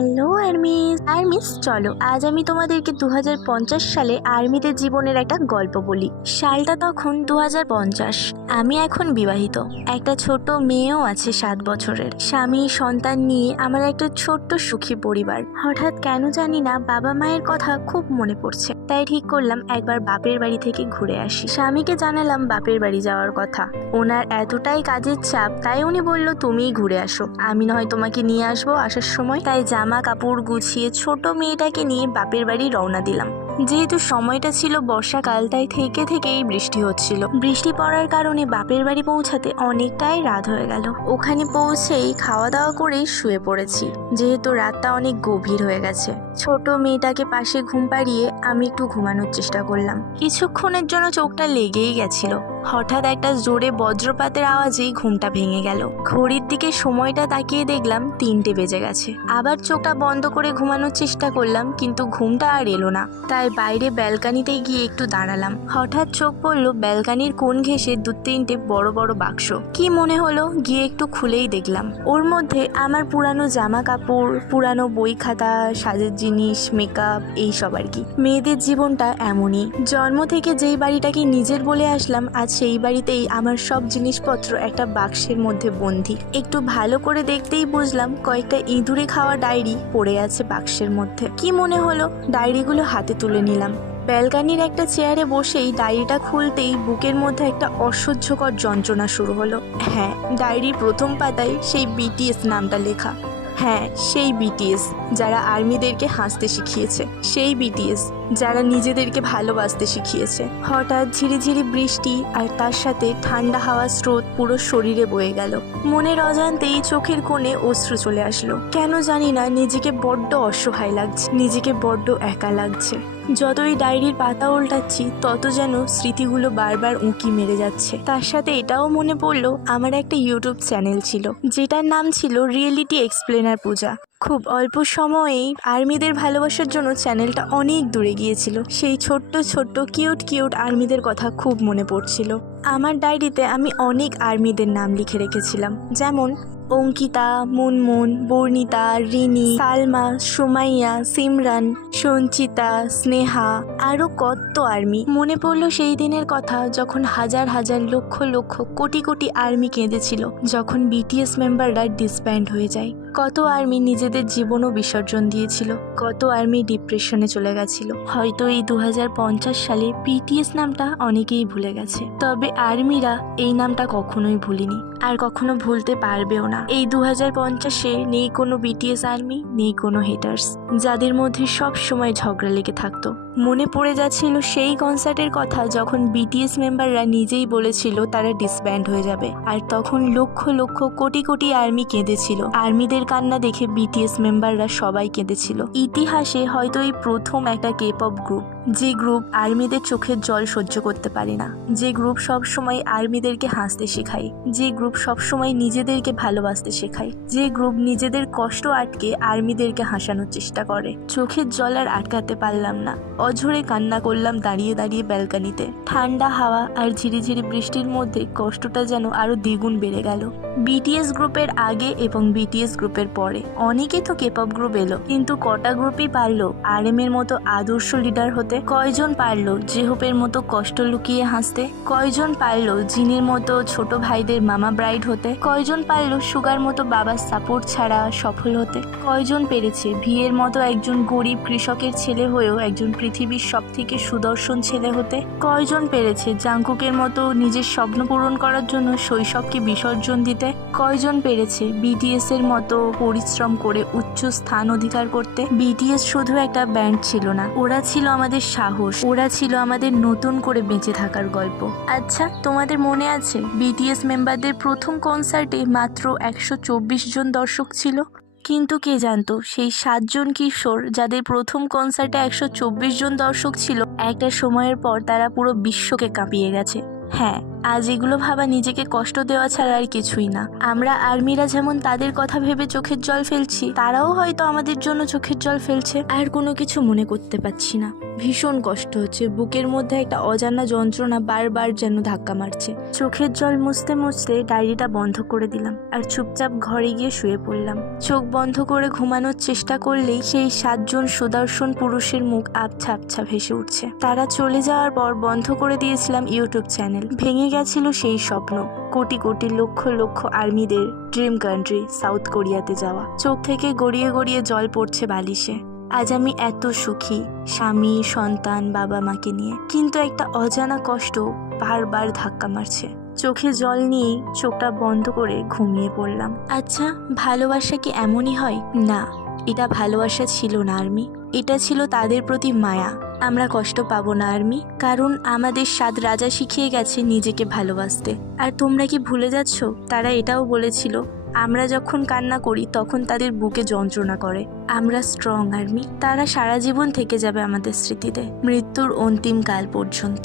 Hello armies চলো আজ আমি তোমাদেরকে 2050 সালে আর্মিদের জীবনের একটা গল্প বলি। সালটা তখন 2050। আমি এখন বিবাহিত, একটা ছোট মেয়েও আছে 7 বছরের। স্বামী সন্তান নিয়ে আমার একটা ছোট্ট সুখী পরিবার। হঠাৎ কেন জানি না বাবা মায়ের কথা খুব মনে পড়ছে, তাই ঠিক করলাম একবার বাপের বাড়ি থেকে ঘুরে আসি। স্বামীকে জানালাম বাপের বাড়ি যাওয়ার কথা। ওনার এতটাই কাজের চাপ, তাই উনি বলল তুমিই ঘুরে আসো, আমি নয় তোমাকে নিয়ে আসবো আসার সময়। তাই জামা কাপড় গুছিয়ে ছোট মেয়েটাকে নিয়ে বাপের বাড়ি রওনা দিলাম। যেহেতু সময়টা ছিল বর্ষাকাল, তাই থেকেই বৃষ্টি হচ্ছিল। বৃষ্টি পড়ার কারণে বাপের বাড়ি পৌঁছাতে অনেকটাই রাত হয়ে গেল। ওখানে পৌঁছেই খাওয়া দাওয়া করেই শুয়ে পড়েছি, যেহেতু রাতটা অনেক গভীর হয়ে গেছে। ছোট মেয়েটাকে পাশে ঘুম পাড়িয়ে আমি একটু ঘুমানোর চেষ্টা করলাম। কিছুক্ষণের জন্য চোখটা লেগেই গেছিল। হঠাৎ একটা জোরে বজ্রপাতের আওয়াজেই ঘুমটা ভেঙে গেল। ঘড়ির দিকে সময়টা তাকিয়ে দেখলাম 3টে বেজে গেছে। আবার চোখটা বন্ধ করে ঘুমানোর চেষ্টা করলাম, কিন্তু ঘুমটা আর এলো না। তাই বাইরে ব্যালকানিতে গিয়ে একটু দাঁড়ালাম। হঠাৎ চোখ পড়লো ব্যালকানির কোণ ঘেঁষে 2-3টে বড় বড় বাক্স। কি মনে হলো গিয়ে একটু খুলেই দেখলাম ওর মধ্যে আমার পুরানো জামা কাপড়, পুরানো বই খাতা, সাজের জিনিস, মেকআপ, এইসব আর কি। মেয়েদের জীবনটা এমনই, জন্ম থেকে যেই বাড়িটাকে নিজের বলে আসলাম, আজ সেই বাড়িতেই আমার সব জিনিসপত্র একটা বাক্সের মধ্যে বন্দি। একটু ভালো করে দেখতেই বুঝলাম কয়েকটা ইঁদুরে খাওয়া ডায়েরি পড়ে আছে বাক্সের মধ্যে। কি মনে হলো ডায়েরিগুলো হাতে তুলে নিলাম। ব্যালকানির একটা চেয়ারে বসেই ডায়েরিটা খুলতেই বুকের মধ্যে একটা অসহ্যকর যন্ত্রণা শুরু হলো। হ্যাঁ, ডায়েরির প্রথম পাতায় সেই বিটিএস নামটা লেখা। হ্যাঁ, সেই বিটিএস যারা আর্মিদেরকে হাসতে শিখিয়েছে, সেই বিটিএস যারা নিজেদেরকে ভালোবাসতে শিখিয়েছে। হঠাৎ ঝিরিঝিরি বৃষ্টি আর তার সাথে ঠান্ডা হাওয়ার স্রোত পুরো শরীরে বয়ে গেল। মনের অজান্তেই চোখের কোণে অশ্রু চলে আসলো। কেন জানি না নিজেকে বড্ড অসহায় লাগছে, নিজেকে বড্ড একা লাগছে। যতই ডায়েরির পাতা উল্টাচ্ছি তত যেন স্মৃতিগুলো বারবার উঁকি মেরে যাচ্ছে। তার সাথে এটাও মনে পড়লো আমার একটা ইউটিউব চ্যানেল ছিল, যেটার নাম ছিল রিয়েলিটি এক্সপ্লেনার পূজা। খুব অল্প সময়েই আর্মিদের ভালোবাসার জন্য চ্যানেলটা অনেক দূরে গিয়েছিল। সেই ছোট্ট কিউট আর্মিদের কথা খুব মনে পড়ছিল। আমার ডায়েরিতে আমি অনেক আর্মিদের নাম লিখে রেখেছিলাম, যেমন অঙ্কিতা, মুনমুন, বর্ণিতা, রিনি, সালমা, সুমাইয়া, সিমরান, সঞ্চিতা, স্নেহা, আরো কত আর্মি। মনে পড়লো সেই দিনের কথা যখন হাজার হাজার লক্ষ লক্ষ কোটি কোটি আর্মি কেঁদেছিল যখন বিটিএস মেম্বাররা ডিসব্যান্ড হয়ে যায়। কত আর্মি নিজেদের জীবনও বিসর্জন দিয়েছিল, কত আর্মি ডিপ্রেশনে চলে গেছিল। হয়তো এই 2050 সালে বিটিএস নামটা অনেকেই ভুলে গেছে, তবে আর্মিরা এই নামটা কখনোই ভুলিনি আর কখনো ভুলতে পারবেও না। এই 2050-এ নেই কোনো বিটিএস আর্মি, নেই কোনো হেটার্স, যাদের মধ্যে সব সময় ঝগড়া লেগে থাকতো। মনে পড়ে যাচ্ছিল সেই কনসার্টের কথা যখন বিটিএস মেম্বাররা নিজেই বলেছিল তারা ডিসব্যান্ড হয়ে যাবে, আর তখন লক্ষ লক্ষ কোটি কোটি আর্মি কেঁদেছিল। আর্মিদের কান্না দেখে বিটিএস মেম্বাররা সবাই কেঁদেছিল। ইতিহাসে হয়তো এই প্রথম একটা কে-পপ গ্রুপ, যে গ্রুপ আর্মিদের চোখের জল সহ্য করতে পারে না, যে গ্রুপ সব সময় আর্মিদেরকে হাসতে শেখায়, যে গ্রুপ সব সময় নিজেদেরকে ভালোবাসতে শেখায়, যে গ্রুপ নিজেদের কষ্ট আটকে আর্মিদেরকে হাসানোর চেষ্টা করে। চোখের জল আর আটকাতে পারলাম না, অঝরে কান্না করলাম দাঁড়িয়ে দাঁড়িয়ে ব্যালকানিতে। ঠান্ডা হাওয়া আর ঝিরিঝিরি বৃষ্টির মধ্যে কষ্টটা যেন আরো দ্বিগুণ বেড়ে গেল। বিটিএস গ্রুপের আগে এবং বিটিএস গ্রুপের পরে অনেকে তো কেপপ গ্রুপ এলো, কিন্তু কটা গ্রুপই পারলো আরএম এর মতো আদর্শ লিডার হতে? কয়জন পারলো জেহোপের মতো কষ্ট লুকিয়ে হাসতে? কয়জন পারলো জিনের মতো ছোট ভাইদের মামা ব্রাইড হতে? কয়জন পারলো সুগার মতো বাবার সাপোর্ট ছাড়া সফল হতে? কয়জন পেরেছে ভিয়ের মতো একজন গরিব কৃষকের ছেলে হয়েও একজন পৃথিবীর সব থেকে সুদর্শন ছেলে হতে? কয়জন পেরেছে জাংকুকের মতো নিজের স্বপ্ন পূরণ করার জন্য শৈশবকে বিসর্জন দিতে? কয়জন পেরেছে বিটিএস এর মতো পরিশ্রম করে উচ্চ স্থান অধিকার করতে? বিটিএস শুধু একটা ব্যান্ড ছিল না, ওরা ছিল আমাদের সাহস, ওরা ছিল আমাদের নতুন করে বেঁচে থাকার গল্প। আচ্ছা, তোমাদের মনে আছে বিটিএস মেম্বারদের প্রথম কনসার্টে মাত্র 124 জন দর্শক ছিল? কিন্তু কে জানতো সেই 7 জন কিশোর যাদের প্রথম কনসার্টে 124 জন দর্শক ছিল, একটা সময়ের পর তারা পুরো বিশ্বকে কাঁপিয়ে গেছে। হ্যাঁ, আজ এগুলো ভাবা নিজেকে কষ্ট দেওয়া ছাড়া আর কিছুই না। আমরা আর্মিরা যেমন তাদের কথা ভেবে চোখের জল ফেলছি, তারাও হয়তো আমাদের জন্য চোখের জল ফেলছে। আর কোনো কিছু মনে করতে পারছি না, ভীষণ কষ্ট হচ্ছে। বুকের মধ্যে একটা অজানা যন্ত্রণা বারবার যেন ধাক্কা মারছে। চোখের জল মুছতে মুছতে ডায়েরিটা বন্ধ করে দিলাম আর চুপচাপ ঘরে গিয়ে শুয়ে পড়লাম। চোখ বন্ধ করে ঘুমানোর চেষ্টা করলেই সেই 7 জন সুদর্শন পুরুষের মুখ আবছা আবছা ভেসে উঠছে। তারা চলে যাওয়ার পর বন্ধ করে দিয়েছিলাম ইউটিউব চ্যানেল। ভেঙে গেছিল সেই স্বপ্ন, crore crore lakh lakh আর্মিদের dream country south কোরিয়াতে যাওয়া। চোখ থেকে গড়িয়ে গড়িয়ে জল পড়ছে বালিশে। আজ আমি এত সুখী, স্বামী, সন্তান, বাবা মাকে নিয়ে, কিন্তু একটা অজানা কষ্ট বারবার ধাক্কা মারছে। চোখে জল নিয়েই চোখটা বন্ধ করে ঘুমিয়ে পড়লাম। আচ্ছা, ভালোবাসা কি এমনই হয়? না, এটা ভালোবাসা ছিল না আর্মি, এটা ছিল তাদের প্রতি মায়া। আমরা কষ্ট পাবো না আর্মি, কারণ আমাদের 7 রাজা শিখিয়ে গেছে নিজেকে ভালোবাসতে। আর তোমরা কি ভুলে যাচ্ছ, তারা এটাও বলেছিল আমরা যখন কান্না করি তখন তাদের বুকে যন্ত্রণা করে। আমরা স্ট্রং আর্মি, তারা সারা জীবন থেকে যাবে আমাদের স্মৃতিতে, মৃত্যুর অন্তিম কাল পর্যন্ত।